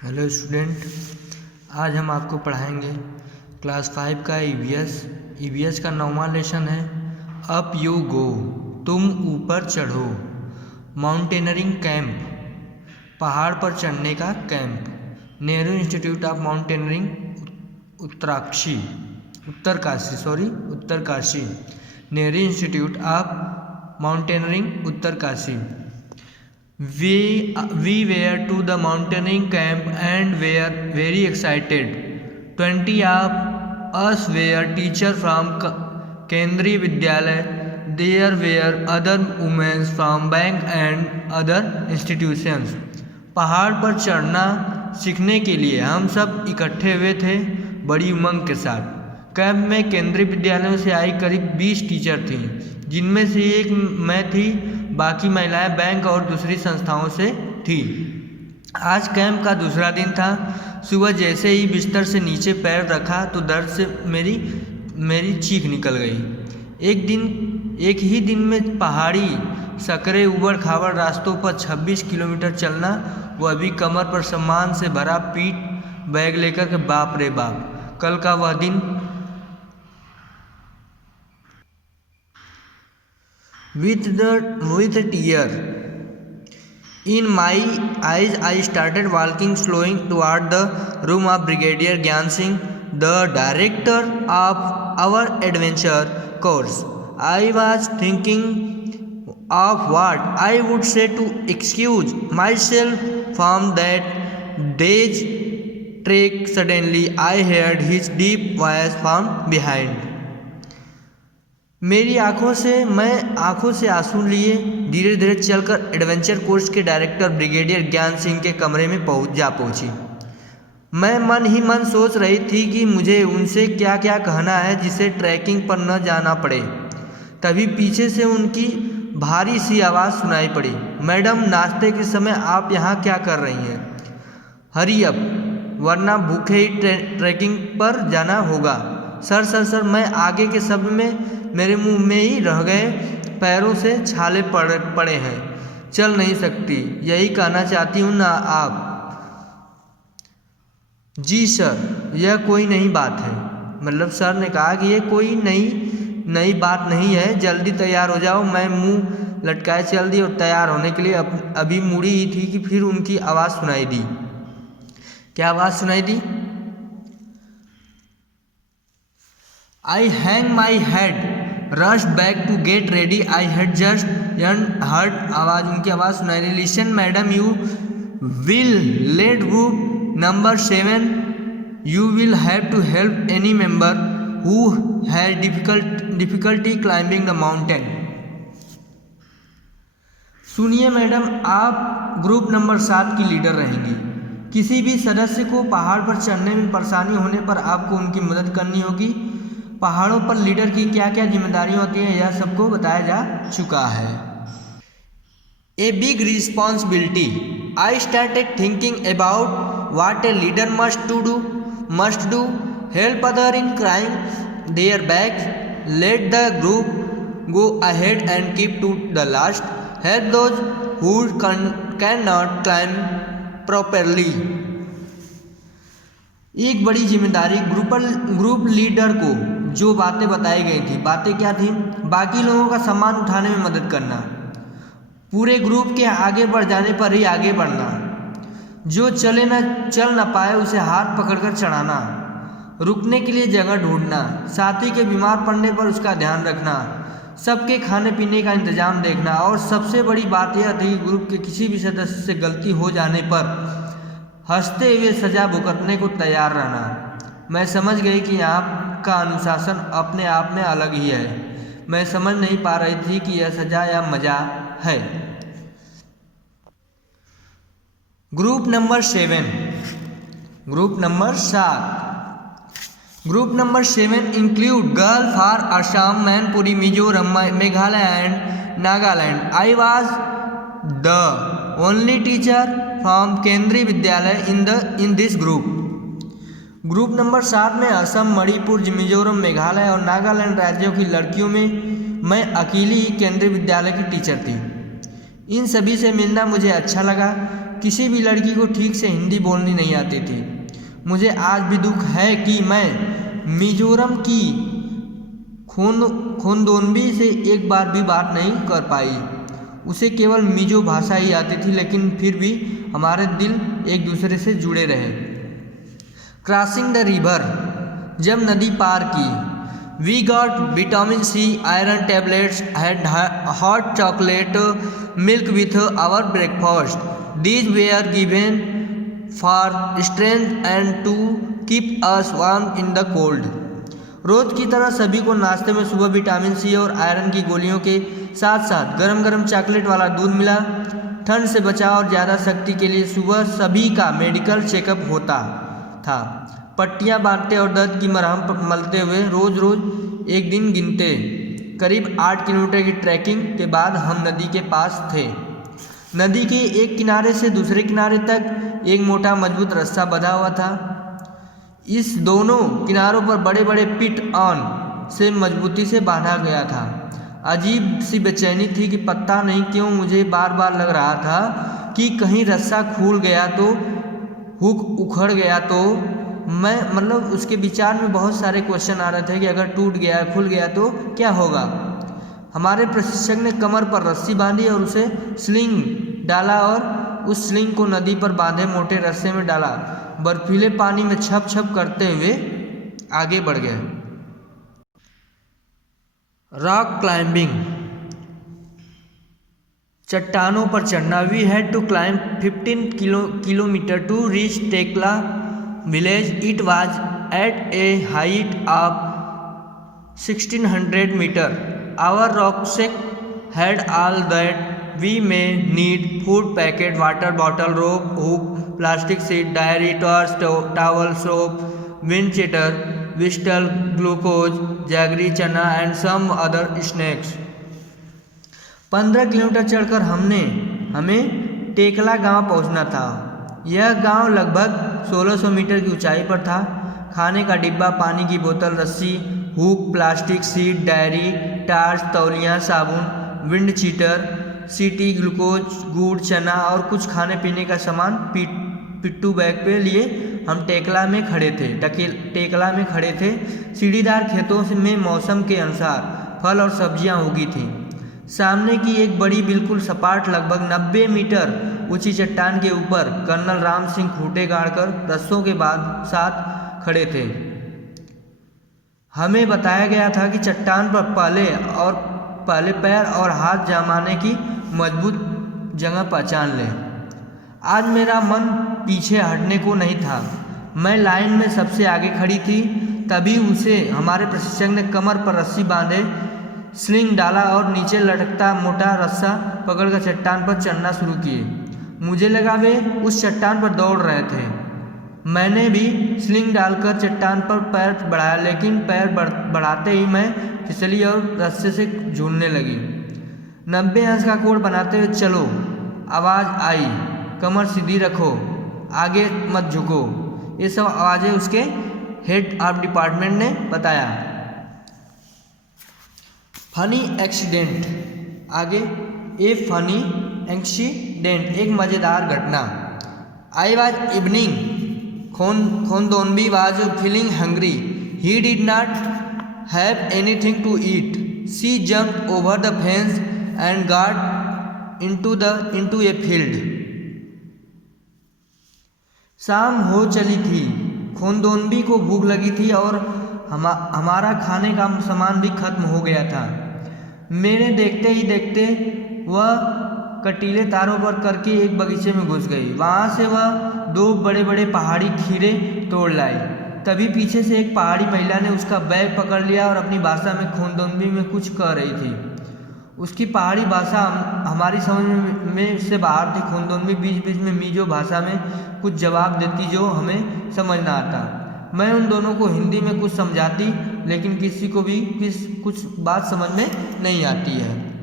Hello student, आज हम आपको पढ़ाएंगे क्लास 5 का ईवीएस का 9वां लेसन है अप यू गो, तुम ऊपर चढ़ो। माउंटेनरिंग कैंप, पहाड़ पर चढ़ने का camp. Nehru institute of mountaineering Uttarkashi. Nehru institute of mountaineering Uttarkashi. We were to the mountaineering camp and were very excited. 20 of us were teachers from Kendriya Vidyalaya. There were other women from bank and other institutions. पहाड़ पर चढ़ना सीखने के लिए हम सब इकट्ठे हुए थे बड़ी उमंग के साथ। कैंप में केंद्रीय विद्यालयों से आई करीब 20 टीचर थीं, जिनमें से एक मैं थी, बाकी महिलाएं बैंक और दूसरी संस्थाओं से थी। आज कैंप का दूसरा दिन था। सुबह जैसे ही बिस्तर से नीचे पैर रखा तो दर्द से मेरी चीख निकल गई। एक ही दिन में पहाड़ी सकरे उबड़ खाबड़ रास्तों पर 26 किलोमीटर चलना, वह भी कमर पर सामान से भरा पीठ बैग लेकर के। बाप रे बाप, कल का वह दिन। With a tear in my eyes, I started walking slowly toward the room of Brigadier Gyan Singh, the director of our adventure course. I was thinking of what I would say to excuse myself from that day's trek. Suddenly, I heard his deep voice from behind. मैं आंखों से आंसू लिए धीरे धीरे चलकर adventure course के director brigadier ज्ञान सिंह के कमरे में पहुंची। मैं मन ही मन सोच रही थी कि मुझे उनसे क्या क्या कहना है जिसे ट्रैकिंग पर न जाना पड़े। तभी पीछे से उनकी भारी सी आवाज़ सुनाई पड़ी, मैडम, नाश्ते के समय आप यहाँ क्या कर रही हैं? हरी अप, वरना भूखे ही ट्रैकिंग पर जाना होगा। सर, मैं आगे के शब्द में मेरे मुंह में ही रह गए। पैरों से छाले पड़े हैं, चल नहीं सकती, यही कहना चाहती हूँ ना आप? जी सर, यह कोई नई बात है। मतलब सर ने कहा कि ये कोई नई बात नहीं है, जल्दी तैयार हो जाओ। मैं मुंह लटकाए चल दी और तैयार होने के लिए अभी मुड़ी ही थी कि फिर उनकी आवाज़ सुनाई दी। क्या आवाज़ सुनाई दी? I hang my head, rushed back to get ready. I had just heard उनकी आवाज़ सुनाई दी। Listen, madam, you will lead group number 7. You will have to help any member who has difficulty climbing the mountain. सुनिए madam, आप group number 7 की leader रहेंगी। किसी भी सदस्य को पहाड़ पर चढ़ने में परेशानी होने पर आपको उनकी मदद करनी होगी। पहाड़ों पर लीडर की क्या क्या जिम्मेदारियां होती हैं, यह सबको बताया जा चुका है। A big responsibility. I started thinking about what a leader must do help other in carrying their bags, let the group go ahead and keep to the last, help those who can not climb properly. एक बड़ी जिम्मेदारी group leader को जो बातें बताई गई थी। बातें क्या थी? बाकी लोगों का सामान उठाने में मदद करना, पूरे ग्रुप के आगे बढ़ जाने पर ही आगे बढ़ना, जो चल ना पाए उसे हाथ पकड़कर चढ़ाना, रुकने के लिए जगह ढूंढना, साथी के बीमार पड़ने पर उसका ध्यान रखना, सबके खाने पीने का इंतजाम देखना, और सबसे बड़ी बात यह थी ग्रुप के किसी भी सदस्य से गलती हो जाने पर हंसते हुए सजा भुगतने को तैयार रहना। मैं समझ गई कि आपका अनुशासन अपने आप में अलग ही है। मैं समझ नहीं पा रही थी कि यह सजा या मजा है। Group number 7 include girl for Assam, Mainpuri, Mizoram, Meghalaya and Nagaland. I was the only teacher from केंद्रीय विद्यालय इन दिस ग्रुप नंबर 7 में असम, मणिपुर, मिजोरम, मेघालय और नागालैंड राज्यों की लड़कियों में मैं अकेली ही केंद्रीय विद्यालय की टीचर थी। इन सभी से मिलना मुझे अच्छा लगा। किसी भी लड़की को ठीक से हिंदी बोलनी नहीं आती थी। मुझे आज भी दुख है कि मैं मिजोरम की खोंदोनबी से एक बार भी बात नहीं कर पाई। उसे केवल मिजो भाषा ही आती थी, लेकिन फिर भी हमारे दिल एक दूसरे से जुड़े रहे। क्रॉसिंग द रिवर, जब नदी पार की, we got vitamin C, iron tablets, had hot chocolate milk with our breakfast. These were given for strength and to keep us warm in the cold. रोज की तरह सभी को नाश्ते में सुबह विटामिन सी और आयरन की गोलियों के साथ साथ गरम गरम चॉकलेट वाला दूध मिला। ठंड से बचाव और ज़्यादा शक्ति के लिए सुबह सभी का मेडिकल चेकअप होता था। पट्टियाँ बांधते और दर्द की मरहम मलते हुए रोज रोज एक दिन गिनते। करीब 8 किलोमीटर की ट्रैकिंग के बाद हम नदी के पास थे। नदी के एक किनारे से दूसरे किनारे तक एक मोटा मजबूत रस्सा बंधा हुआ था। इस दोनों किनारों पर बड़े बड़े पिट ऑन से मजबूती से बांधा गया था। अजीब सी बेचैनी थी कि पता नहीं क्यों मुझे बार बार लग रहा था कि कहीं रस्सा खुल गया तो, हुक उखड़ गया तो। मैं उसके विचार में बहुत सारे क्वेश्चन आ रहे थे कि अगर टूट गया खुल गया तो क्या होगा। हमारे प्रशिक्षक ने कमर पर रस्सी बांधी और उसे स्लिंग डाला और उस स्लिंग को नदी पर बांधे मोटे रस्से में डाला। बर्फीले पानी में छप छप करते हुए आगे बढ़ गए। रॉक क्लाइंबिंग, चट्टानों पर चढ़ना। We had to climb 15 kilometre to reach Tekla village. It was at a height of 1600 metre. आवर rucksack had all that we may need: food packet, water bottle, rope, hook, plastic sheet, diary, torch, towel, soap, wind cheater, whistle, glucose, jaggery, chana and some other snacks। 15 kilometre चढ़कर हमें टेकला गांव पहुंचना था। यह गांव लगभग 1600 metre की ऊंचाई पर था। खाने का डिब्बा, पानी की बोतल, रस्सी, हुक, प्लास्टिक शीट, डायरी, टार्च, तौलियाँ, साबुन, विंड चीटर, सीटी, ग्लूकोज, गुड़, चना और कुछ खाने पीने का सामान पिट्टू बैग पे लिए हम टेकला में खड़े थे। सीढ़ीदार खेतों में मौसम के अनुसार फल और सब्जियां उगी थीं। सामने की एक बड़ी बिल्कुल सपाट लगभग 90 मीटर ऊंची चट्टान के ऊपर कर्नल राम सिंह खूंटे गाड़कर रस्सों के साथ खड़े थे। हमें बताया गया था कि चट्टान पर पहले पैर और हाथ जमाने की मजबूत जगह पहचान लें। आज मेरा मन पीछे हटने को नहीं था। मैं लाइन में सबसे आगे खड़ी थी। तभी उसे हमारे प्रशिक्षक ने कमर पर रस्सी बांधे, स्लिंग डाला और नीचे लटकता मोटा रस्सा पकड़कर चट्टान पर चढ़ना शुरू किए। मुझे लगा वे उस चट्टान पर दौड़ रहे थे। मैंने भी स्लिंग डालकर चट्टान पर पैर बढ़ाया, लेकिन पैर बढ़ाते ही मैं फिसली और रस्से से झूलने लगी। 90 अंश का कोण बनाते हुए चलो, आवाज़ आई। कमर सीधी रखो, आगे मत झुको। ये सब आवाज़ें उसके हेड ऑफ डिपार्टमेंट ने बताया। फनी एक्सीडेंट, आगे ए फनी एक्सीडेंट, एक मज़ेदार घटना। आई वॉज इवनिंग, खोंदोनबी was feeling hungry. He did not have anything to eat. She jumped over the fence and got into a field. शाम हो चली थी। खोंदोनबी को भूख लगी थी और हमारा खाने का सामान भी खत्म हो गया था। मैंने देखते ही देखते वह कटीले तारों पर करके एक बगीचे में घुस गई। वहाँ से वह 2 बड़े बड़े पहाड़ी खीरे तोड़ लाई। तभी पीछे से एक पहाड़ी महिला ने उसका बैग पकड़ लिया और अपनी भाषा में खोंदोनबी में कुछ कह रही थी। उसकी पहाड़ी भाषा हमारी समझ में से बाहर थी। खोंदोनबी बीच बीच में मिजो भाषा में कुछ जवाब देती जो हमें समझ ना आता। मैं उन दोनों को हिंदी में कुछ समझाती, लेकिन किसी को भी कुछ बात समझ में नहीं आती है।